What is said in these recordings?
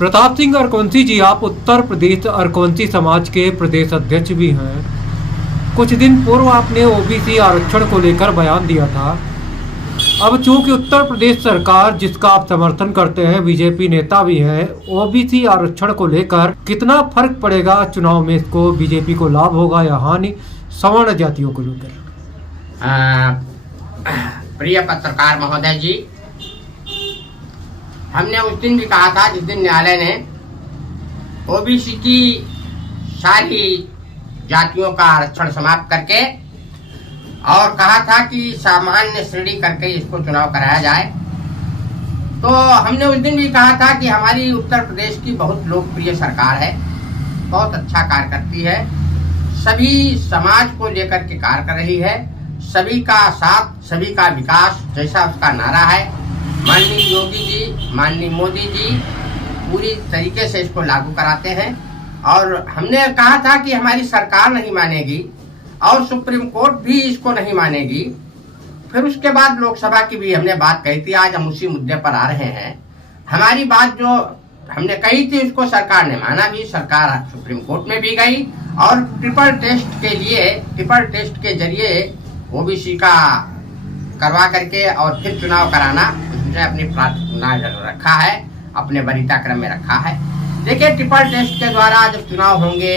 प्रताप सिंह अरकौंसी जी, आप उत्तर प्रदेश अरकौंसी समाज के प्रदेश अध्यक्ष भी हैं। कुछ दिन पूर्व आपने ओबीसी आरक्षण को लेकर बयान दिया था। अब चूंकि उत्तर प्रदेश सरकार, जिसका आप समर्थन करते हैं, बीजेपी नेता भी हैं, ओबीसी आरक्षण को लेकर कितना फर्क पड़ेगा चुनाव में? इसको बीजेपी को लाभ होगा या हानि सवर्ण जातियों को लेकर? प्रिय पत्रकार महोदय जी, हमने उस दिन भी कहा था जिस दिन न्यायालय ने ओबीसी की सारी जातियों का आरक्षण समाप्त करके और कहा था कि सामान्य श्रेणी करके इसको चुनाव कराया जाए, तो हमने उस दिन भी कहा था कि हमारी उत्तर प्रदेश की बहुत लोकप्रिय सरकार है, बहुत अच्छा कार्य करती है, सभी समाज को लेकर के कार्य कर रही है, सभी का साथ, सभी का विकास, जैसा उसका नारा है। माननीय योगी जी, माननीय मोदी जी पूरी तरीके से इसको लागू कराते हैं। और हमने कहा था कि हमारी सरकार नहीं मानेगी और सुप्रीम कोर्ट भी इसको नहीं मानेगी। फिर उसके बाद लोकसभा की भी हमने बात कही थी। आज हम उसी मुद्दे पर आ रहे हैं। हमारी बात जो हमने कही थी उसको सरकार ने माना भी। सरकार सुप्रीम कोर्ट में भी गई और ट्रिपल टेस्ट के जरिए ओबीसी का करवा करके और फिर चुनाव कराना उसने अपनी प्रार्थना रखा है, अपने वरीयता क्रम में रखा है। देखिए, ट्रिपल टेस्ट के द्वारा जब चुनाव होंगे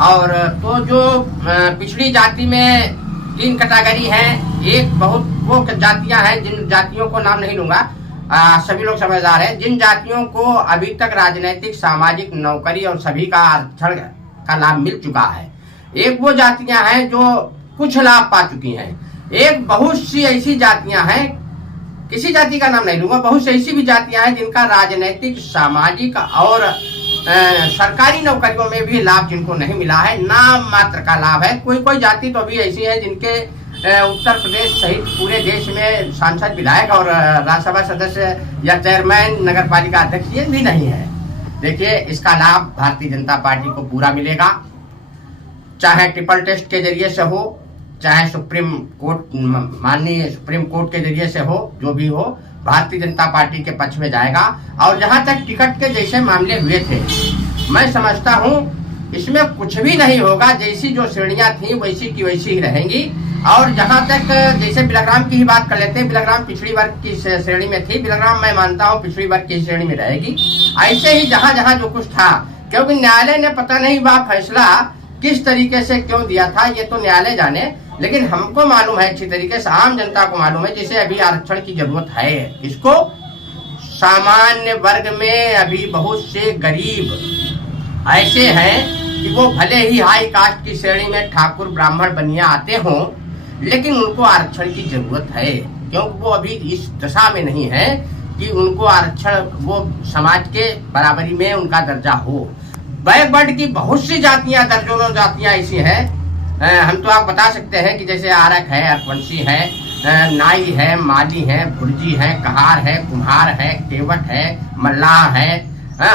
और तो जो पिछड़ी जाति में 3 कैटेगरी हैं, एक बहुत वो जातियां हैं जिन जातियों को नाम नहीं लूंगा, सभी लोग समझदार हैं, जिन जातियों को अभी तक राजनीतिक, सामाजिक, नौकरी और सभी का आरक्षण का लाभ मिल चुका है। एक वो जातियां हैं जो कुछ लाभ पा चुकी हैं। एक बहुत सी ऐसी जातियां हैं, किसी जाति का नाम नहीं लूंगा, बहुत सी ऐसी भी जातियां हैं जिनका राजनीतिक, सामाजिक और सरकारी नौकरियों में भी लाभ जिनको नहीं मिला है, नाम मात्र का लाभ है। कोई जाति तो अभी ऐसी है जिनके उत्तर प्रदेश सहित पूरे देश में सांसद, विधायक और राज्यसभा सदस्य या चेयरमैन, नगर पालिका अध्यक्ष ये भी नहीं है। देखिए, इसका लाभ भारतीय जनता पार्टी को पूरा मिलेगा, चाहे ट्रिपल टेस्ट के जरिए से हो, चाहे सुप्रीम कोर्ट, माननीय सुप्रीम कोर्ट के जरिए से हो, जो भी हो, भारतीय जनता पार्टी के पक्ष में जाएगा। और जहां तक टिकट के जैसे मामले हुए थे, मैं समझता हूं इसमें कुछ भी नहीं होगा। जैसी जो श्रेणियां थी वैसी की वैसी ही रहेंगी। और जहां तक जैसे बिलग्राम की ही बात कर लेते हैं, बिलग्राम पिछड़ी वर्ग की श्रेणी में थी, बिलग्राम मैं मानता हूं पिछड़ी वर्ग की श्रेणी में रहेगी। ऐसे ही जहां जहां जो कुछ था, क्योंकि न्यायालय ने पता नहीं वह फैसला किस तरीके से क्यों दिया था, ये तो न्यायालय जाने, लेकिन हमको मालूम है अच्छी तरीके से, आम जनता को मालूम है। जैसे अभी आरक्षण की जरूरत है इसको, सामान्य वर्ग में अभी बहुत से गरीब ऐसे हैं कि वो भले ही हाई कास्ट की श्रेणी में ठाकुर, ब्राह्मण, बनिया आते हों, लेकिन उनको आरक्षण की जरूरत है, क्योंकि वो अभी इस दशा में नहीं है कि उनको आरक्षण, वो समाज के बराबरी में उनका दर्जा हो। बैकवर्ड की बहुत सी जातियां, दर्जनों जातियां ऐसी हैं, हम तो आप बता सकते हैं कि जैसे आरक है, अरकौंसी है, नाई है, माली है, भुर्जी है, कहार है, कुम्हार है, केवट है, मल्लाह है,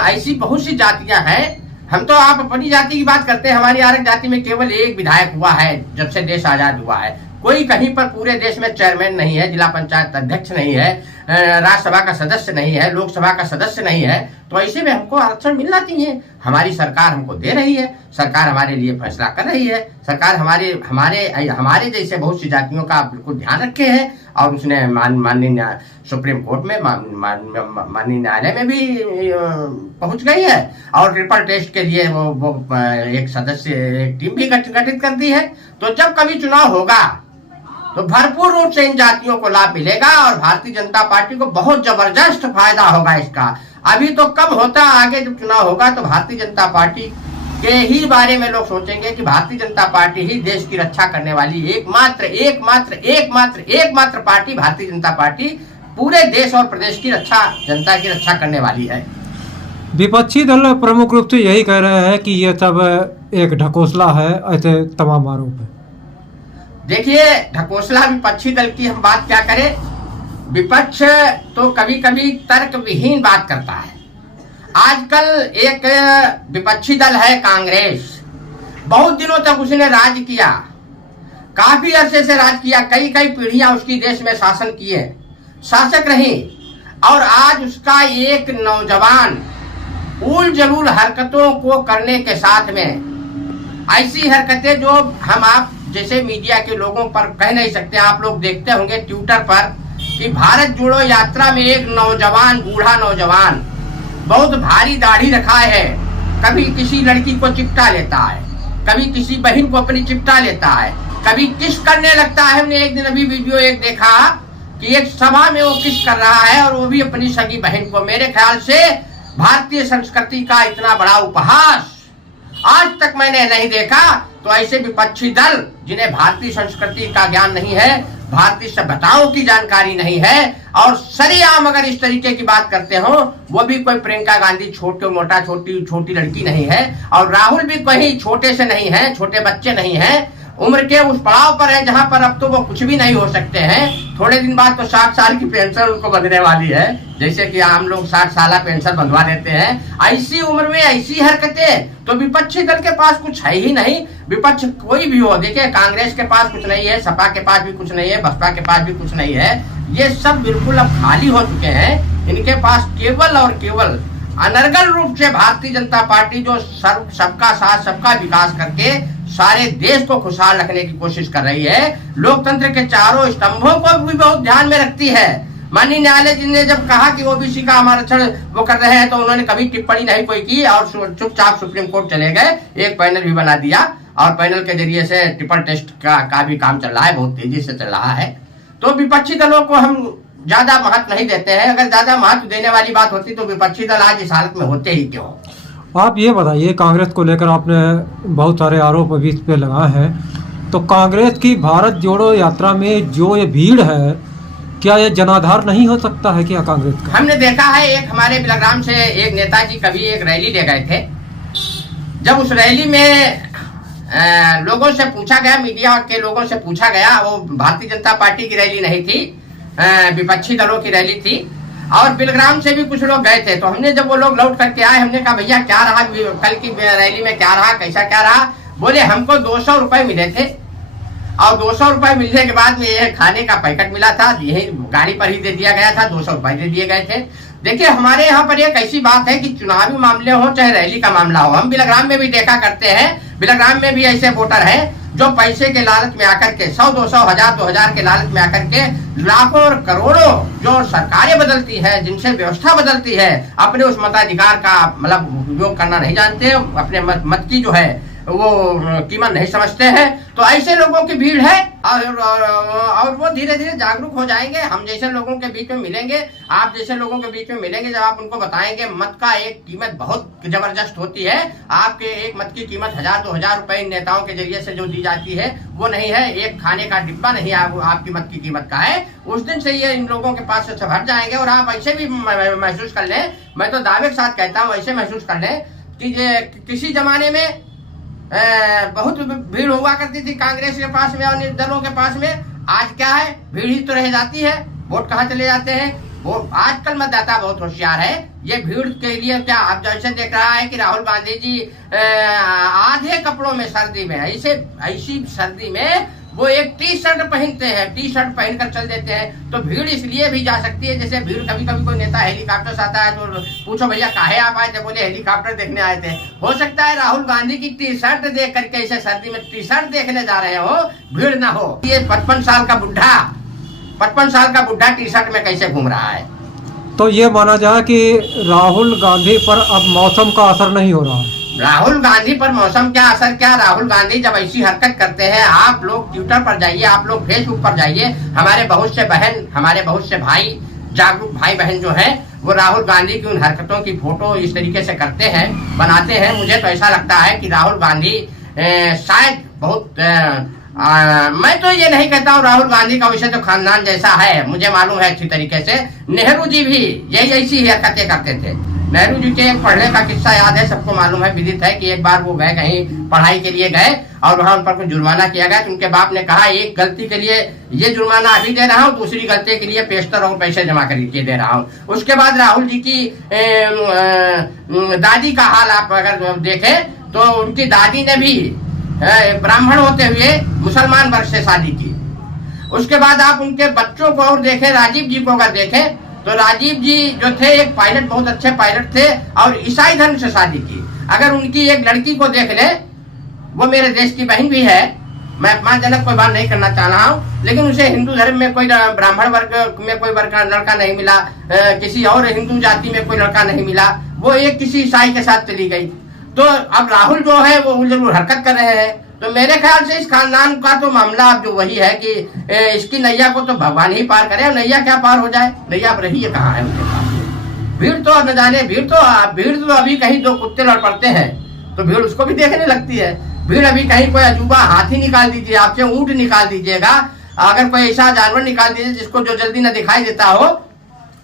ऐसी बहुत सी जातियां हैं। हम तो आप अपनी जाति की बात करते हैं। हमारी आरक जाति में केवल एक विधायक हुआ है जब से देश आजाद हुआ है। कोई कहीं पर पूरे देश में चेयरमैन नहीं है, जिला पंचायत अध्यक्ष नहीं है, राज्यसभा का सदस्य नहीं है, लोकसभा का सदस्य नहीं है। तो ऐसे में हमको आरक्षण मिलना चाहिए। हमारी सरकार हमको दे रही है, सरकार हमारे लिए फैसला कर रही है, सरकार हमारे जैसे बहुत सी जातियों का बिल्कुल ध्यान रखे है। और उसने माननीय सुप्रीम कोर्ट में, माननीय न्यायालय में भी पहुंच गई है और ट्रिपल टेस्ट के लिए वो एक सदस्य, एक टीम भी गठित कर दी है। तो जब कभी चुनाव होगा तो भरपूर रूप से इन जातियों को लाभ मिलेगा और भारतीय जनता पार्टी को बहुत जबरदस्त फायदा होगा इसका। अभी तो कम होता, आगे जब चुनाव होगा तो भारतीय जनता पार्टी के ही बारे में लोग सोचेंगे कि भारतीय जनता पार्टी ही देश की रक्षा करने वाली एकमात्र पार्टी, भारतीय जनता पार्टी पूरे देश और प्रदेश की रक्षा, जनता की रक्षा करने वाली है। विपक्षी दल प्रमुख रूप से यही कह रहे हैं कि ये सब एक ढकोसला है, ऐसे तमाम आरोप है। देखिए, ढकोसला विपक्षी दल की हम बात क्या करें, विपक्ष तो कभी कभी तर्क विहीन बात करता है। आजकल एक विपक्षी दल है कांग्रेस, बहुत दिनों तक उसने राज किया, काफी अरसे से राज किया, कई पीढ़ियां उसकी देश में शासन किए, शासक रही। और आज उसका एक नौजवान उल जलूल हरकतों को करने के साथ में ऐसी हरकतें जो हम आप जैसे मीडिया के लोगों पर कह नहीं सकते। आप लोग देखते होंगे ट्विटर पर कि भारत जोड़ो यात्रा में एक नौजवान, बूढ़ा नौजवान बहुत भारी दाढ़ी रखा है, कभी किसी लड़की को चिपटा लेता है, कभी किसी बहन को अपनी चिपटा लेता है, कभी किस करने लगता है। हमने एक दिन अभी वीडियो एक देखा कि एक सभा में वो किस कर रहा है और वो भी अपनी सगी बहन को। मेरे ख्याल से भारतीय संस्कृति का इतना बड़ा उपहास आज तक मैंने नहीं देखा। तो ऐसे विपक्षी दल जिन्हें भारतीय संस्कृति का ज्ञान नहीं है, भारतीय सभ्यताओं की जानकारी नहीं है और सरेआम अगर इस तरीके की बात करते हो, वो भी कोई प्रियंका गांधी छोटी लड़की नहीं है और राहुल भी कहीं छोटे से नहीं है, छोटे बच्चे नहीं है, उम्र के उस पड़ाव पर है जहां पर अब तो वो कुछ भी नहीं हो सकते हैं। थोड़े दिन बाद तो 60 साल की पेंशन उनको बंधने वाली है, जैसे कि आम लोग 60 साल पेंशन बंधवा देते हैं। ऐसी उम्र में ऐसी हरकतें, तो विपक्षी दल के पास कुछ है ही नहीं। विपक्ष कोई भी हो, देखिए कांग्रेस के पास कुछ नहीं है, सपा के पास भी कुछ नहीं है, बसपा के पास भी कुछ नहीं है। ये सब बिल्कुल अब खाली हो चुके हैं। इनके पास केवल और केवल अनर्गल रूप से भारतीय जनता पार्टी जो सबका साथ सबका विकास करके सारे देश को खुशहाल रखने की कोशिश कर रही है, लोकतंत्र के चारों स्तंभों को भी बहुत ध्यान में रखती है। माननीय न्यायालय जी ने जब कहा कि ओबीसी का आरक्षण वो कर रहे हैं तो उन्होंने कभी टिप्पणी नहीं कोई की और चुपचाप सुप्रीम कोर्ट चले गए, एक पैनल भी बना दिया और पैनल के जरिए से ट्रिपल टेस्ट का भी काम चल रहा है, बहुत तेजी से चल रहा है। तो विपक्षी दलों को हम ज्यादा महत्व नहीं देते हैं। अगर ज्यादा महत्व देने वाली बात होती तो विपक्षी दल आज इस हालत में होते ही क्यों। आप ये बताइए, कांग्रेस को लेकर आपने बहुत सारे आरोप अभी इस पे लगाए हैं, तो कांग्रेस की भारत जोड़ो यात्रा में जो ये भीड़ है, क्या ये जनाधार नहीं हो सकता है क्या कांग्रेस का? हमने देखा है, एक हमारे बिलग्राम से एक नेताजी कभी एक रैली ले गए थे। जब उस रैली में लोगों से पूछा गया, मीडिया के लोगों से पूछा गया, वो भारतीय जनता पार्टी की रैली नहीं थी, विपक्षी दलों की रैली थी और बिलग्राम से भी कुछ लोग गए थे। तो हमने जब वो लोग लौट करके आए, हमने कहा भैया क्या रहा कल की रैली में, क्या रहा, कैसा क्या रहा? बोले हमको 200 रुपए मिले थे और 200 रुपए मिलने के बाद में ये खाने का पैकेट मिला था, यही गाड़ी पर ही दे दिया गया था, 200 रुपए दे दिए गए थे। देखिए हमारे यहाँ पर एक ऐसी बात है कि चुनावी मामले हो चाहे रैली का मामला हो, हम बिलग्राम में भी देखा करते हैं, बिलग्राम में भी ऐसे वोटर हैं जो पैसे के लालच में आकर के 100, 200, 1000, 2000 के लालच में आकर के लाखों और करोड़ों जो सरकारें बदलती है, जिनसे व्यवस्था बदलती है, अपने उस मताधिकार का मतलब उपयोग करना नहीं जानते, अपने मत की जो है वो कीमत नहीं समझते हैं। तो ऐसे लोगों की भीड़ है और वो धीरे धीरे जागरूक हो जाएंगे। हम जैसे लोगों के बीच में मिलेंगे, आप जैसे लोगों के बीच में मिलेंगे, जब आप उनको बताएंगे मत का एक कीमत बहुत जबरदस्त होती है, आपके एक मत की कीमत 1000-2000 रुपए इन नेताओं के जरिए से जो दी जाती है वो नहीं है, एक खाने का डिब्बा नहीं आपकी मत की कीमत का है। उस दिन से ये इन लोगों के पास से हट जाएंगे और आप ऐसे भी महसूस कर लें, मैं तो दावे के साथ कहता हूँ, ऐसे महसूस कर लें कि किसी जमाने में बहुत भीड़ हुआ करती थी कांग्रेस के पास में और दलों के पास में, आज क्या है, भीड़ ही तो रह जाती है, वोट कहाँ चले जाते हैं। वो आजकल मतदाता बहुत होशियार है, ये भीड़ के लिए क्या अब जैसे देख रहा है कि राहुल गांधी जी आधे कपड़ों में सर्दी में, ऐसी सर्दी में वो एक टी शर्ट पहनते हैं, टी शर्ट पहनकर चल देते हैं। तो भीड़ इसलिए भी जा सकती है, जैसे भीड़ कभी कभी कोई नेता हेलीकॉप्टर से आता है तो पूछो भैया काहे आप आए थे, बोले हेलीकॉप्टर देखने आए थे। हो सकता है राहुल गांधी की टी शर्ट देख करके ऐसे सर्दी में टी शर्ट देखने जा रहे हो, भीड़ ना हो। ये 55 साल का बुढ़ा टी शर्ट में कैसे घूम रहा है। तो ये माना जाए कि राहुल गांधी पर अब मौसम का असर नहीं हो रहा है। राहुल गांधी पर मौसम क्या असर, क्या राहुल गांधी जब ऐसी हरकत करते हैं, आप लोग ट्विटर पर जाइए, आप लोग फेसबुक पर जाइए, हमारे बहुत से बहन, हमारे बहुत से भाई, जागरूक भाई बहन जो हैं, वो राहुल गांधी की उन हरकतों की फोटो इस तरीके से करते हैं, बनाते हैं। मुझे तो ऐसा लगता है कि राहुल गांधी शायद बहुत मैं तो ये नहीं कहता हूँ राहुल गांधी का वैसे तो खानदान जैसा है, मुझे मालूम है अच्छी तरीके से। नेहरू जी भी यही ऐसी हरकतें करते थे। नेहरू जी के एक पढ़ने का किस्सा याद है, सबको मालूम है, विदित है कि एक बार वो गए कहीं पढ़ाई के लिए गए और वहां उन पर कुछ जुर्माना किया गया। तो उनके बाप ने कहा एक गलती के लिए ये जुर्माना अभी दे रहा हूँ, दूसरी गलती के लिए पेशतर और पैसे जमा करके दे रहा हूँ। उसके बाद राहुल जी की दादी का हाल आप अगर देखें तो उनकी दादी ने भी ब्राह्मण होते हुए मुसलमान वर्ग से शादी की। उसके बाद आप उनके बच्चों को और देखें, राजीव जी को अगर देखें तो राजीव जी जो थे एक पायलट, बहुत अच्छे पायलट थे और ईसाई धर्म से शादी की। अगर उनकी एक लड़की को देख ले, वो मेरे देश की बहन भी है, मैं अपमानजनक कोई बात नहीं करना चाह रहा हूँ, लेकिन उसे हिंदू धर्म में कोई ब्राह्मण वर्ग में कोई लड़का नहीं मिला, किसी और हिंदू जाति में कोई लड़का नहीं मिला, वो एक किसी ईसाई के साथ चली गई। तो अब राहुल जो है वो जरूर हरकत कर रहे हैं। तो मेरे ख्याल से इस खानदान का तो मामला अब जो वही है कि इसकी नैया को तो भगवान ही पार करे, और नैया क्या पार हो जाए, नैया अब रही है कहाँ है उनके पास। भीड़ तो न जाने, भीड़ तो अभी कहीं दो कुत्ते लड़ पड़ते हैं तो भीड़ उसको भी देखने लगती है। भीड़ अभी कहीं कोई अजूबा हाथी निकाल दीजिए, आपसे ऊंट निकाल दीजिएगा, अगर कोई ऐसा जानवर निकाल दीजिए जिसको जो जल्दी न दिखाई देता हो,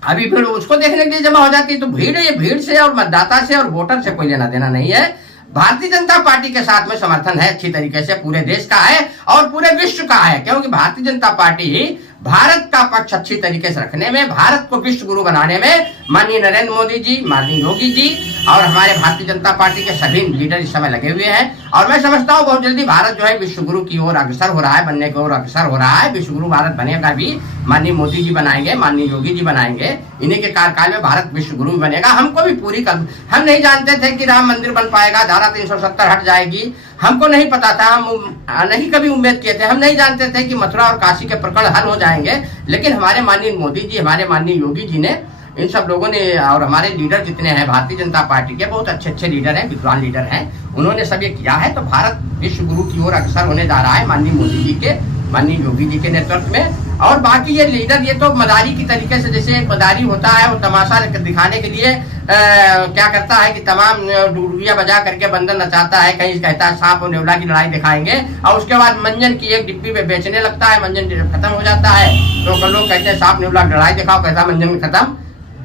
अभी भीड़ उसको देखने के लिए जमा हो जाती है। तो ये भीड़ से और मतदाता से और वोटर से कोई लेना देना नहीं है। भारतीय जनता पार्टी के साथ में समर्थन है, अच्छी तरीके से पूरे देश का है और पूरे विश्व का है, क्योंकि भारतीय जनता पार्टी ही भारत का पक्ष अच्छी तरीके से रखने में, भारत को विश्व गुरु बनाने में माननीय नरेंद्र मोदी जी, माननीय योगी जी और हमारे भारतीय जनता पार्टी के सभी लीडर इस समय लगे हुए हैं। और मैं समझता हूँ बहुत जल्दी भारत जो है विश्व गुरु की ओर अग्रसर हो रहा है, बनने की ओर अग्रसर हो रहा है। विश्व गुरु भारत बनेगा भी, माननीय मोदी जी बनाएंगे, माननीय योगी जी बनाएंगे, इन्हीं के कार्यकाल में भारत विश्व गुरु बनेगा। हमको भी पूरी हम नहीं जानते थे कि राम मंदिर बन पाएगा, धारा 370 हट जाएगी, हमको नहीं पता था, हम नहीं कभी उम्मीद किए थे, हम नहीं जानते थे कि मथुरा और काशी के प्रकरण हल हो जाएंगे। लेकिन हमारे माननीय मोदी जी, हमारे माननीय योगी जी ने, इन सब लोगों ने और हमारे लीडर जितने हैं भारतीय जनता पार्टी के, बहुत अच्छे अच्छे लीडर हैं, विद्वान लीडर हैं, उन्होंने सब ये किया है। तो भारत विश्व गुरु की ओर अग्रसर होने जा रहा है माननीय मोदी जी के, माननीय योगी जी के नेतृत्व में। और बाकी ये लीडर, ये तो मदारी की तरीके से, जैसे एक मदारी होता है वो तमाशा दिखाने के लिए क्या करता है कि तमाम डुडुगिया बजा करके बंदर नचाता है, कहीं कहता है सांप और नेवला की लड़ाई दिखाएंगे, और उसके बाद मंजन की एक डिब्बी पे बेचने लगता है, मंजन खत्म हो जाता है तो लोग कहते हैं सांप नेवला की लड़ाई दिखाओ, कहता मंजन खत्म,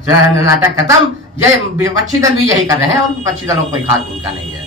नाटक खत्म। ये विपक्षी दल भी यही कर रहे हैं और विपक्षी दलों को कोई खास भूमिका नहीं है।